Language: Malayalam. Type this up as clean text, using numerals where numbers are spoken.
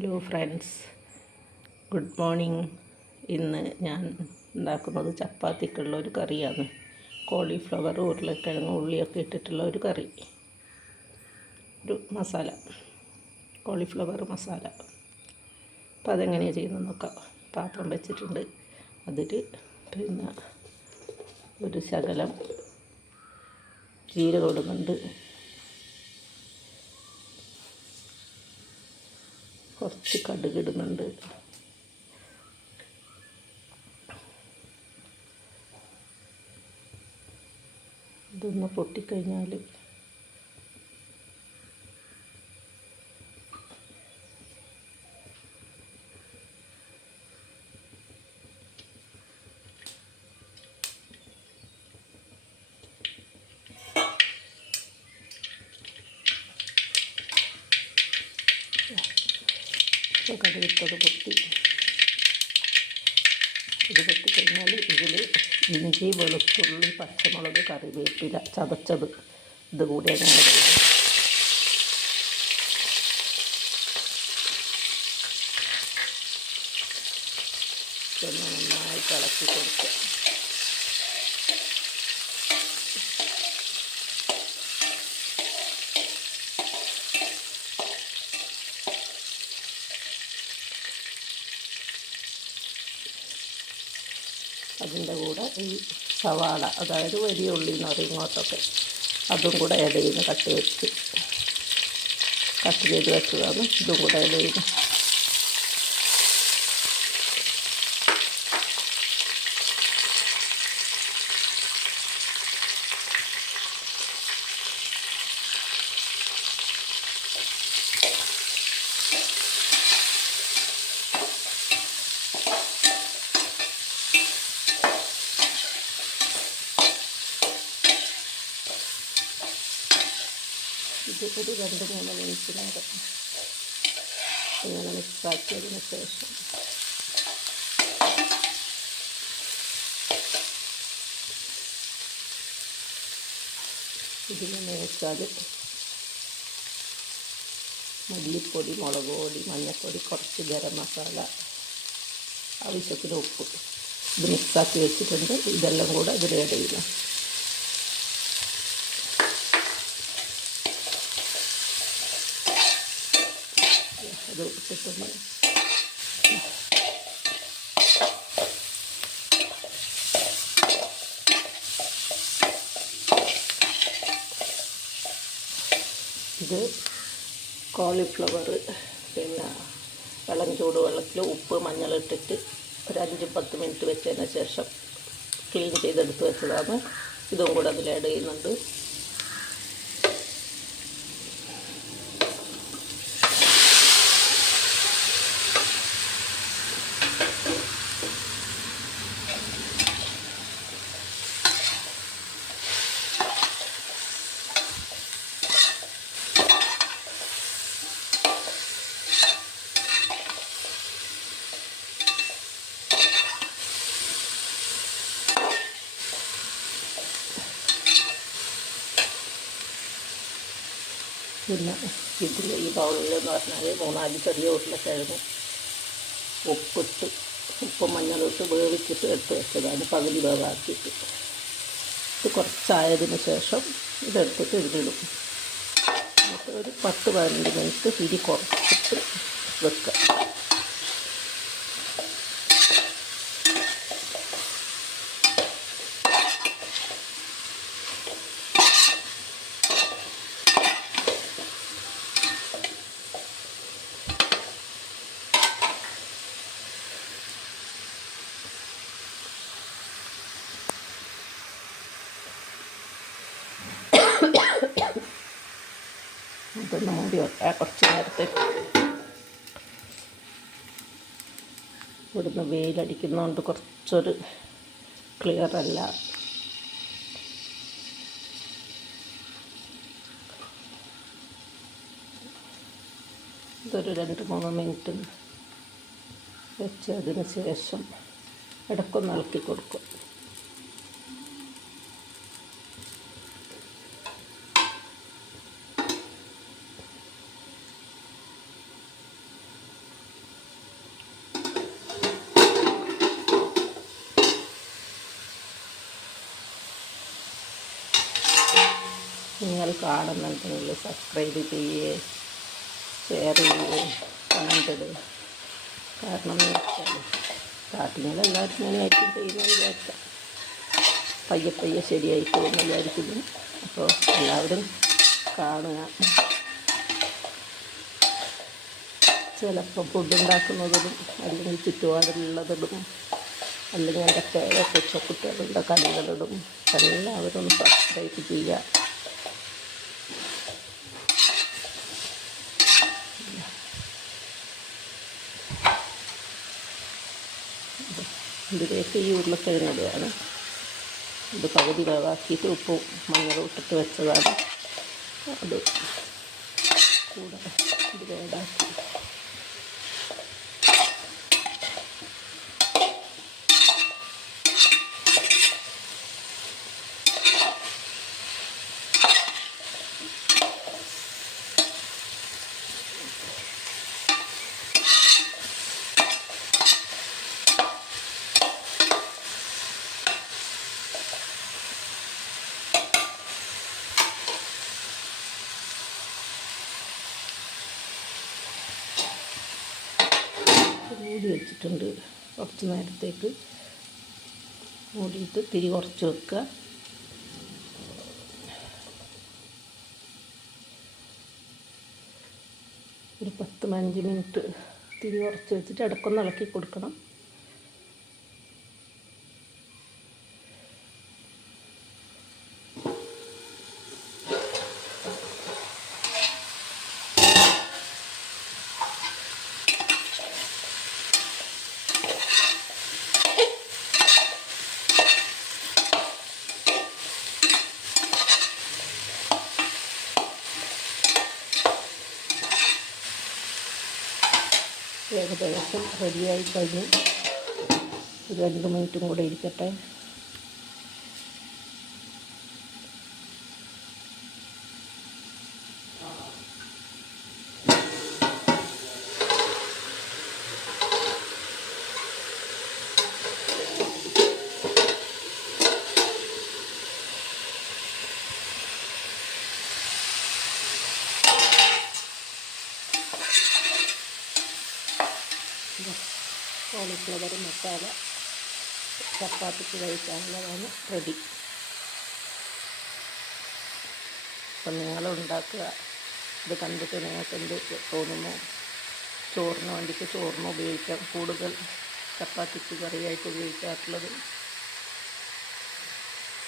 Hello friends, good morning. ഇന്ന് ഞാൻ ഉണ്ടാക്കുന്നത് ചപ്പാത്തിക്കുള്ള ഒരു കറിയാണ്. കോളിഫ്ലവർ, ഉരുളക്കിഴങ്ങ്, ഉള്ളിയൊക്കെ ഇട്ടിട്ടുള്ള ഒരു കറി, ഒരു മസാല, കോളിഫ്ലവർ മസാല. അപ്പോൾ അതെങ്ങനെയാണ് ചെയ്യുന്നത് നോക്കാം. പാത്രം വെച്ചിട്ടുണ്ട്. അതിൽ ഒരു ശകലം ജീരകം ഇടുന്നുണ്ട്, കുറച്ച് കടുക് ഇടുന്നുണ്ട്, ഇതൊന്ന് പൊട്ടിക്കഴിഞ്ഞാൽ കടുകിട്ടത് പൊട്ടി. ഇത് പൊട്ടിക്കഴിഞ്ഞാൽ ഇതിൽ ഇഞ്ചി, വെളുത്തുള്ളി, പച്ചമുളക്, കറിവേപ്പില ചതച്ചത് ഇതുകൂടി അങ്ങനെ നന്നായിട്ട് ഇളക്കി കൊടുക്കുക. അതിൻ്റെ കൂടെ ഈ സവാള, അതായത് വലിയ ഉള്ളി എന്ന് പറയും ഇങ്ങോട്ടൊക്കെ, അതും കൂടെ ഇടയിൽ നിന്ന് കട്ട് ചെയ്ത് വെച്ചതാണ്. ഇതും കൂടെ ഇടയിൽ ഒരു 2-3 മിനിറ്റ് നേരം ഇങ്ങനെ മിക്സാക്കിയതിന് ശേഷം ഇതിലെന്ന് വെച്ചാൽ മല്ലിപ്പൊടി, മുളക് പൊടി, മഞ്ഞൾപ്പൊടി, കുറച്ച് ഗരം മസാല, ആവശ്യത്തിന് ഉപ്പ്, ഇത് മിക്സാക്കി വെച്ചിട്ടുണ്ട്. ഇതെല്ലാം കൂടെ ഇതിൽ ആഡ് ചെയ്യണം. അത് ഇട്ടിട്ടുണ്ട്. ഇത് കോളിഫ്ലവർ ചൂടുവെള്ളത്തിൽ ഉപ്പ്, മഞ്ഞളിട്ടിട്ട് ഒരു 5-10 മിനിറ്റ് വെച്ചതിന് ശേഷം ക്ലീൻ ചെയ്തെടുത്ത് വെച്ചതാണ്. ഇതും കൂടെ അതിൽ ആഡ് ചെയ്യുന്നുണ്ട്. പിന്നെ ഇതിൽ ഈ ബൗളിലെന്ന് പറഞ്ഞാൽ 3-4 ചെറിയ ഉരുളക്കിഴങ്ങ് ഉപ്പും മഞ്ഞളിട്ട് വേവിച്ചിട്ട് എടുത്ത് വെച്ചതാണ്, പകുതി വേവാക്കിയിട്ട്. ഇത് കുറച്ചായതിന് ശേഷം ഇതെടുത്തിട്ട് ഇതിലിടും. എന്നിട്ട് ഒരു 10-15 മിനിറ്റ് തിരി കുറച്ചിട്ട് വെക്കുക. ഇതൊന്ന് മൂടി വെക്കാം കുറച്ച് നേരത്തേക്ക്. ഇവിടുന്ന് വെയിലടിക്കുന്നതുകൊണ്ട് കുറച്ചൊരു ക്ലിയർ അല്ല. ഇതൊരു 2-3 മിനിറ്റ് വെച്ചതിന് ശേഷം ഇടയ്ക്കൊന്ന് ഇളക്കി കൊടുക്കും. നിങ്ങൾ കാണുന്നുണ്ടെങ്കിൽ സബ്സ്ക്രൈബ് ചെയ്യുകയോ ഷെയർ ചെയ്യുകയോ കമൻ്റ് ഇടുക. കാരണം എന്ന് വെച്ചാൽ സ്റ്റാർട്ടിങ്ങിൽ എല്ലാവരും ഇങ്ങനെയായിരിക്കും ചെയ്യുന്നത് വിചാരിക്കാം. പയ്യെ പയ്യെ ശരിയായിക്കോളെന്ന് വിചാരിക്കുന്നു. അപ്പോൾ എല്ലാവരും കാണുക. ചിലപ്പോൾ ഫുഡ് ഉണ്ടാക്കുന്നതിലും അല്ലെങ്കിൽ ചുറ്റുപാടിലുള്ളതിലും അല്ലെങ്കിൽ എന്തൊക്കെ കൊച്ചുകുട്ടികളുടെ കളികളിടും എല്ലാവരും ഒന്ന് സബ്സ്ക്രൈബ് ചെയ്യുക. ഇതിലേക്ക് ഈ ഉരുളക്കിഴങ്ങിടുകയാണ്. ഇത് പകുതി വേവാക്കിയിട്ട് ഉപ്പും മഞ്ഞളും ഇട്ടിട്ട് വെച്ചതാണ്. അത് കൂടെ ഇത് വേവാക്കി മൂടി വെച്ചിട്ടുണ്ട്. കുറച്ച് നേരത്തേക്ക് മൂടിയിട്ട് തിരി കുറച്ച് വെക്കുക. ഒരു 10-15 മിനിറ്റ് തിരി കുറച്ച് വെച്ചിട്ട് ഇടയ്ക്കൊന്ന് ഇളക്കി കൊടുക്കണം. ഏകദേശം റെഡിയായി കഴിഞ്ഞ് ഒരു 2 മിനിറ്റും കൂടെ ഇരിക്കട്ടെ. കോളിഫ്ലവർ മസാല ചപ്പാത്തിക്ക് കഴിക്കാനുള്ളതാണ് റെഡി. അപ്പം നിങ്ങളുണ്ടാക്കുക. ഇത് കണ്ടിട്ട് നിങ്ങൾക്ക് എന്ത് തോന്നുന്നു? ചോറിന് വേണ്ടിയിട്ട് ചോറിന് ഉപയോഗിക്കാം. കൂടുതൽ ചപ്പാത്തിക്ക് കറിയായിട്ട് ഉപയോഗിക്കാറുള്ളത്